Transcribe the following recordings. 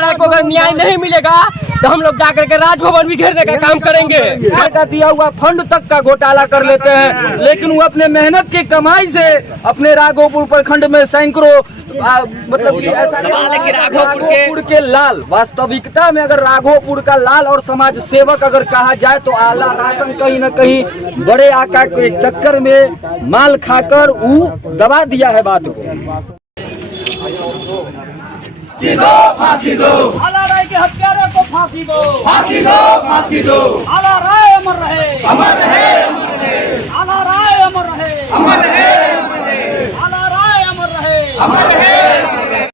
राय को अगर न्याय नहीं मिलेगा तो हम लोग जाकर के राजभवन भी घेरने का काम करेंगे। का दिया हुआ फंड तक का घोटाला कर लेते हैं, लेकिन वो अपने मेहनत की कमाई से अपने राघोपुर प्रखंड में सैकड़ों मतलब कि ऐसा है कि राघोपुर के लाल, वास्तविकता में अगर राघोपुर का लाल और समाज सेवक अगर कहा जाए तो आला राशन कहीं न कहीं बड़े आका के चक्कर में माल खाकर वो दबा दिया है बात को। फांसी दो, आला राय के हत्यारों को फांसी दो, फांसी दो, फांसी दो। आला राय अमर रहे, अमर रहे, अमर रहे। आला राय अमर रहे, अमर रहे, अमर रहे। आला राय अमर रहे, अमर रहे।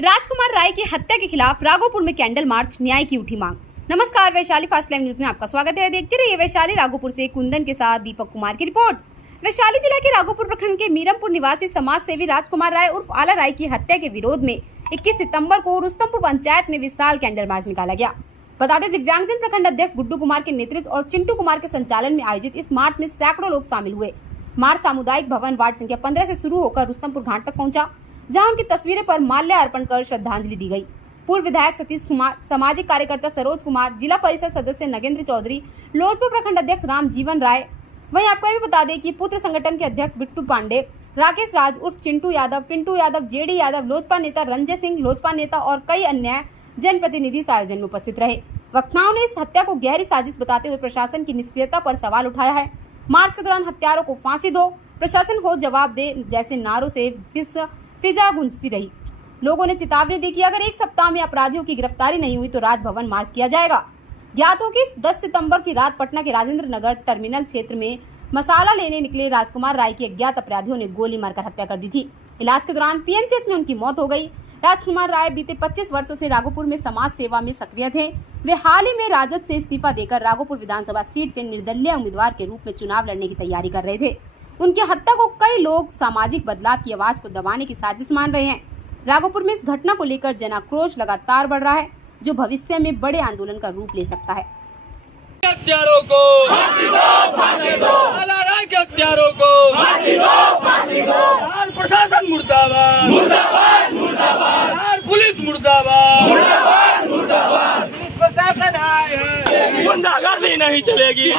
राजकुमार राय की हत्या के खिलाफ राघोपुर में कैंडल मार्च, न्याय की उठी मांग। नमस्कार, वैशाली फास्ट लाइव न्यूज में आपका स्वागत है। देखते रहिए वैशाली राघोपुर से कुंदन के साथ दीपक कुमार की रिपोर्ट। वैशाली जिला के राघोपुर प्रखंड के मीरमपुर निवासी समाज सेवी राजकुमार राय उर्फ आला राय की हत्या के विरोध में 21 सितंबर को रुस्तमपुर पंचायत में विशाल कैंडल मार्च निकाला गया। बता दें, दिव्यांगजन प्रखंड अध्यक्ष गुड्डू कुमार के नेतृत्व और चिंटू कुमार के संचालन में आयोजित इस मार्च में सैकड़ों लोग शामिल हुए। मार्च सामुदायिक भवन वार्ड संख्या 15 से शुरू होकर रुस्तमपुर घाट तक पहुंचा, जहां उनकी तस्वीरें पर माल्य अर्पण कर श्रद्धांजलि दी गई। पूर्व विधायक सतीश कुमार, सामाजिक कार्यकर्ता सरोज कुमार, जिला परिषद सदस्य नगेंद्र चौधरी, लोजपा प्रखंड अध्यक्ष राम जीवन राय, वहीं आपको ये भी बता दें कि पुत्र संगठन के अध्यक्ष बिट्टू पांडे, राकेश राज उर्फ चिंटू यादव, पिंटू यादव, जेडी यादव, लोजपा नेता रंजय सिंह, लोजपा नेता और कई अन्य जनप्रतिनिधि इस आयोजन में उपस्थित रहे। वक्ताओं ने इस हत्या को गहरी साजिश बताते हुए प्रशासन की निष्क्रियता पर सवाल उठाया है। मार्च के दौरान हत्यारों को फांसी दो, प्रशासन हो जवाब दे जैसे नारों से फिजा गूंजती रही। लोगों ने चेतावनी दी कि अगर एक सप्ताह में अपराधियों की गिरफ्तारी नहीं हुई तो राजभवन मार्च किया जाएगा। ज्ञात हो कि 10 सितंबर की रात पटना के राजेंद्र नगर टर्मिनल क्षेत्र में मसाला लेने निकले राजकुमार राय की अज्ञात अपराधियों ने गोली मारकर हत्या कर दी थी। इलाज के दौरान पीएमसीएच में उनकी मौत हो गई। राजकुमार राय बीते 25 वर्षों से राघोपुर में समाज सेवा में सक्रिय थे। वे हाल ही में राजद से इस्तीफा देकर राघोपुर विधानसभा सीट से निर्दलीय उम्मीदवार के रूप में चुनाव लड़ने की तैयारी कर रहे थे। उनकी हत्या को कई लोग सामाजिक बदलाव की आवाज को दबाने की साजिश मान रहे हैं। राघोपुर में इस घटना को लेकर जनाक्रोश लगातार बढ़ रहा है, जो भविष्य में बड़े आंदोलन का रूप ले सकता है। हत्यारों को फांसी दो, फांसी दो। आला राय के हत्यारों को फांसी दो, फांसी दो। प्रशासन मुर्दाबाद, मुर्दाबाद, मुर्दाबाद। पुलिस मुर्दाबाद, मुर्दाबाद, मुर्दाबाद। पुलिस प्रशासन आए हैं, गुंडागर्दी नहीं चलेगी।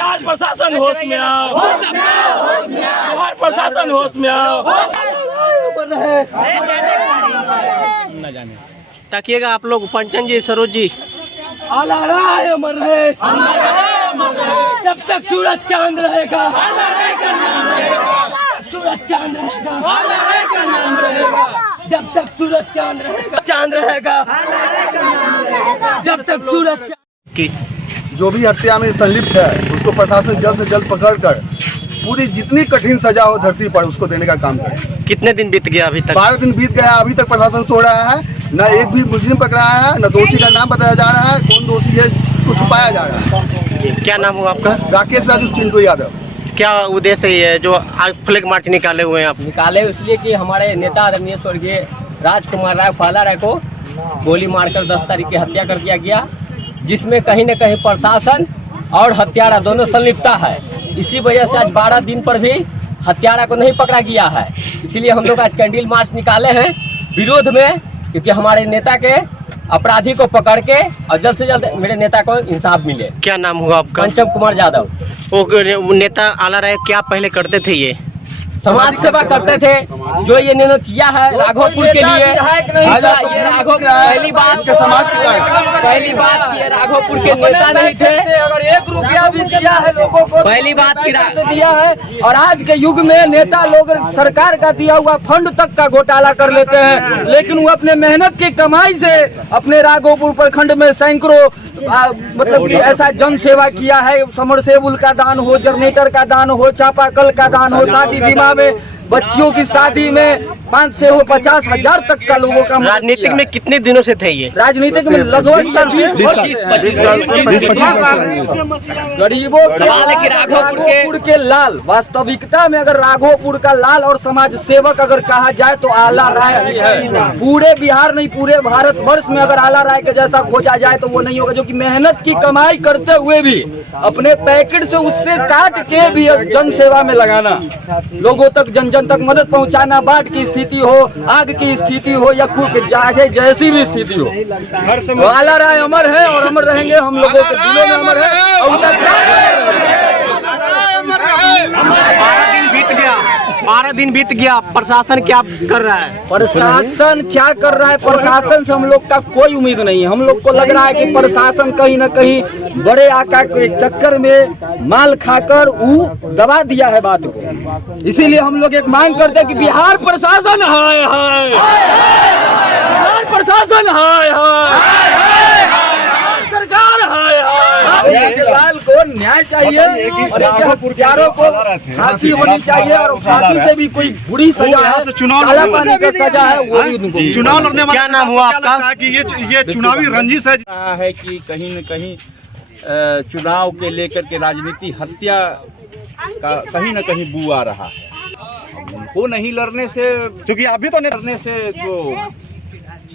आज प्रशासन होश में आओ, हर प्रशासन होश में आओ। ताकिएगा आप लोग पंचन जी, सरोज जी। आला राय अमर रहे, जब तक सूरज चांद रहेगा, सूरज चांद रहेगा, जब तक सूरज चांद रहेगा, चांद रहेगा, जब तक सूरज की जो भी हत्या में संलिप्त है उसको प्रशासन जल्द से जल्द पकड़कर पूरी जितनी कठिन सजा हो धरती पर उसको देने का काम करे। कितने दिन बीत गया अभी तक? 12 दिन बीत गया, अभी तक प्रशासन सो रहा है। न एक भी मुजरिम पकड़ा है, न दोषी का नाम बताया जा रहा है, कौन दोषी है उसको छुपाया जा रहा है। क्या नाम हुआ आपका? राकेश राज, चिंटू यादव। क्या उद्देश्य है जो आज फ्लैग मार्च निकाले हुए हैं आप? निकाले इसलिए कि हमारे नेता आदरणीय स्वर्गीय राजकुमार राय आला राय को गोली मारकर 10 तारीख की हत्या कर दिया गया, जिसमें कहीं न कहीं प्रशासन और हत्यारा दोनों संलिप्तता है। इसी वजह से आज 12 दिन पर भी हत्यारा को नहीं पकड़ा गया है। इसीलिए हम लोग आज कैंडल मार्च निकाले हैं विरोध में, क्योंकि हमारे नेता के अपराधी को पकड़ के और जल्द से जल्द मेरे नेता को इंसाफ मिले। क्या नाम हुआ आपका? पंचम कुमार यादव। वो नेता आला राय क्या पहले करते थे? ये समाज सेवा करते थे, जो ये इन्होंने किया है राघोपुर के लिए। ये राघोपुर पहली बात की राघोपुर के नेता नहीं थे, अगर 1 रुपया भी दिया है लोगों को, पहली बात की दिया है। और आज के युग में नेता लोग सरकार का दिया हुआ फंड तक का घोटाला कर लेते हैं, लेकिन वो अपने मेहनत की कमाई से अपने राघोपुर प्रखंड में सैकड़ों मतलब कि ऐसा जन सेवा किया है। समरसेबुल का दान हो, जनरेटर का दान हो, चापाकल का दान हो, शादी विवाह में बच्चियों की शादी में 5 से 50 हजार तक का लोगों का। राजनीतिक में कितने दिनों से थे ये? राजनीतिक में लगभग 20-25 साल। गरीबों के राघोपुर के लाल, वास्तविकता में अगर राघोपुर का लाल और समाज सेवक अगर कहा जाए तो आला राय ही है। पूरे बिहार नहीं, पूरे भारतवर्ष में अगर आला राय के जैसा खोजा जाए तो वो नहीं होगा, जो कि मेहनत की कमाई करते हुए भी अपने पैकेट से उससे काट के भी जन सेवा में लगाना, लोगों तक जन जन तक मदद पहुंचाना, बाढ़ की स्थिति हो, आग की स्थिति हो या चाहे जैसी भी स्थिति हो, तो आला राय अमर है और अमर रहेंगे, हम लोगों के दिलों में अमर है। और 12 दिन बीत गया, प्रशासन क्या कर रहा है? प्रशासन क्या कर रहा है? प्रशासन से हम लोग का कोई उम्मीद नहीं है। हम लोग को लग रहा है कि प्रशासन कहीं न कहीं बड़े आका के चक्कर में माल खाकर वो दबा दिया है बात को। इसीलिए हम लोग एक मांग करते हैं कि बिहार प्रशासन हाय हाय, बिहार प्रशासन हाय हाय, सरकार हाय हाय, केजरीवाल को न्याय चाहिए और इनके हत्यारों को फांसी होनी चाहिए और फांसी से भी कोई बुरी सजा है, काला पानी का सजा है वो भी उनको। चुनाव लड़ने वाला क्या नाम हुआ आपका? कि ये चुनावी रंजिश है। है कि कहीं न कहीं चुनाव के लेकर के राजनीति हत्या का कहीं न कहीं बू आ रहा है। उनको नहीं लड़ने से, क्योंकि अभी तो लड़ने से तो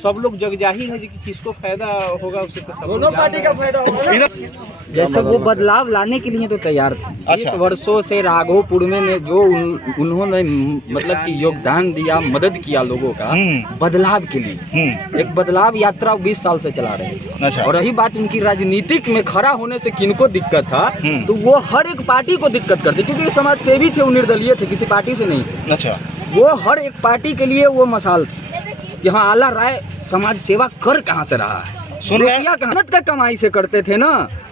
सब लोग जगजाहिर है कि किसको फायदा होगा, उससे तो सब दोनों पार्टी का फायदा होगा। जैसे वो बदलाव लाने के लिए तो तैयार थे। अच्छा। 20 वर्षों से राघोपुर में ने जो उन्होंने मतलब कि योगदान दिया, मदद किया लोगों का बदलाव के लिए, एक बदलाव यात्रा 20 साल से चला रहे थे। अच्छा। और रही बात उनकी राजनीतिक में खड़ा होने से किनको दिक्कत था, तो वो हर एक पार्टी को दिक्कत करते, क्योंकि समाज सेवी थे, वो निर्दलीय थे, किसी पार्टी से नहीं। अच्छा। वो हर एक पार्टी के लिए वो मसाल थे कि हाँ आला राय समाज सेवा कर कहाँ से रहा है, मेहनत का कमाई से करते थे ना।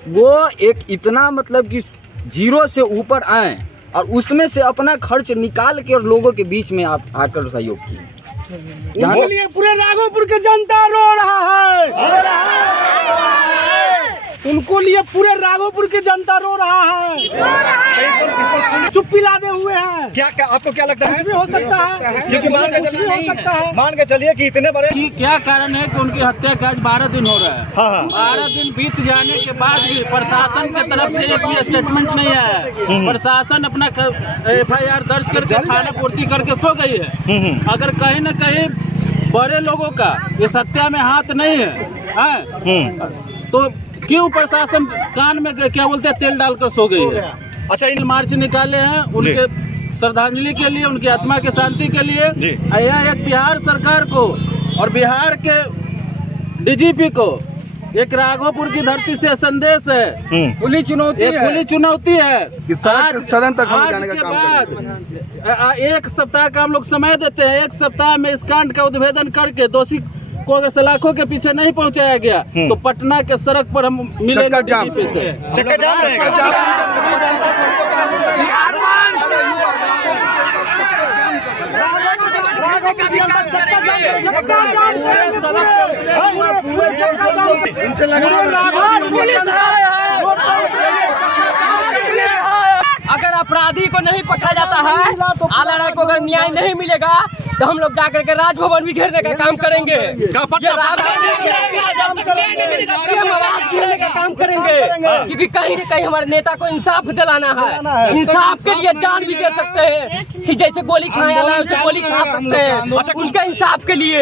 वो एक इतना मतलब कि जीरो से ऊपर आए और उसमें से अपना खर्च निकाल के और लोगों के बीच में आप आकर सहयोग किए। उनके लिए पूरे राघोपुर के जनता रो रहा है, उनको लिए पूरे राघोपुर की जनता रो रहा है, चुप पिलादे हुए हैं। क्या आपको क्या लगता है? कुछ भी हो सकता है, क्योंकि मान के चलिए कि इतने बड़े कि क्या कारण है कि उनकी हत्या का आज 12 दिन हो रहा है। हाँ। 12 दिन बीत जाने के बाद भी प्रशासन की तरफ से एक भी स्टेटमेंट नहीं आया है। प्रशासन अपना FIR दर्ज करके खाना पूर्ति करके सो गई है। अगर कहीं न कहीं बड़े लोगों का इस हत्या में हाथ नहीं है, तो क्यों प्रशासन कान में क्या बोलते हैं तेल डालकर सो गई है? अच्छा, इन मार्च निकाले हैं उनके श्रद्धांजलि के लिए, उनकी आत्मा की शांति के लिए। यह एक बिहार सरकार को और बिहार के DGP को एक राघोपुर की धरती से संदेश है, खुली चुनौती है, खुली चुनौती है। सदन तक हम जाने का काम बाद 1 सप्ताह का हम लोग समय देते हैं। 1 सप्ताह में इस कांड का उद्भेदन करके दोषी को अगर सलाखों के पीछे नहीं पहुंचाया गया तो पटना के सड़क पर हम मिलेंगे DGP से। चक्का जाम रहेगा। इनसे लगा अगर अपराधी को नहीं पकड़ा जाता है, आला राय को अगर न्याय नहीं मिलेगा तो हम लोग जाकर के राजभवन भी घेरने का काम करेंगे, घेरने का काम करेंगे, क्योंकि कहीं न कहीं हमारे नेता को इंसाफ दिलाना है। इंसाफ के लिए जान भी दे सकते हैं, जैसे गोली खाने वाला है उसे गोली खा सकते हैं, उसके इंसाफ के लिए।